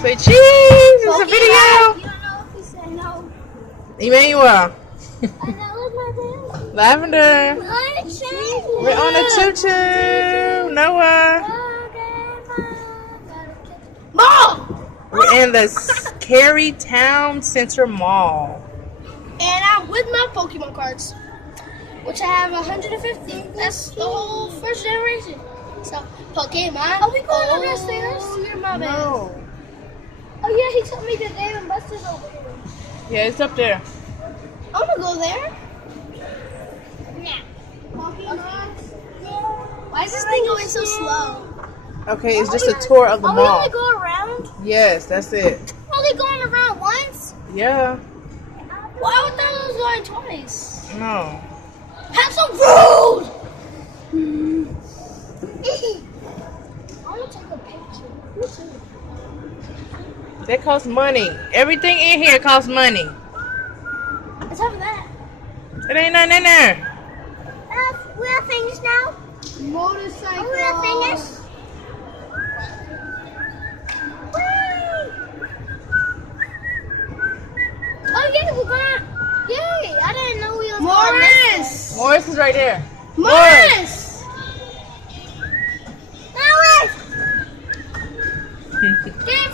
Say cheese. It's a video. You don't know if he said no. Emmanuel. I know it's my baby. Lavender. We're on a choo-choo. Noah. Mom! We're in the Cary Town Center Mall. And I'm with my Pokemon cards, which I have 150. That's the whole first generation. So, Pokemon. Are we going up the stairs? You're my bad. No. Oh, yeah, he told me that Dave and Buster's over here. Yeah, it's up there. I'm gonna go there. Yeah. Pokemon. Why is this thing going so slow? Okay, it's just a tour of the Are we mall. only go around? Yes, that's it. Only going around once? Yeah. Well, I thought it was going twice. No. Have some food! I'm gonna take a picture. That costs money. Everything in here costs money. Let's have that. It ain't nothing in there. We are finished now. Motorcycle. We are finished. Oh yeah, we're gonna. Yay! I didn't know we were Morris. Morris is right there. Morris. Morris. Give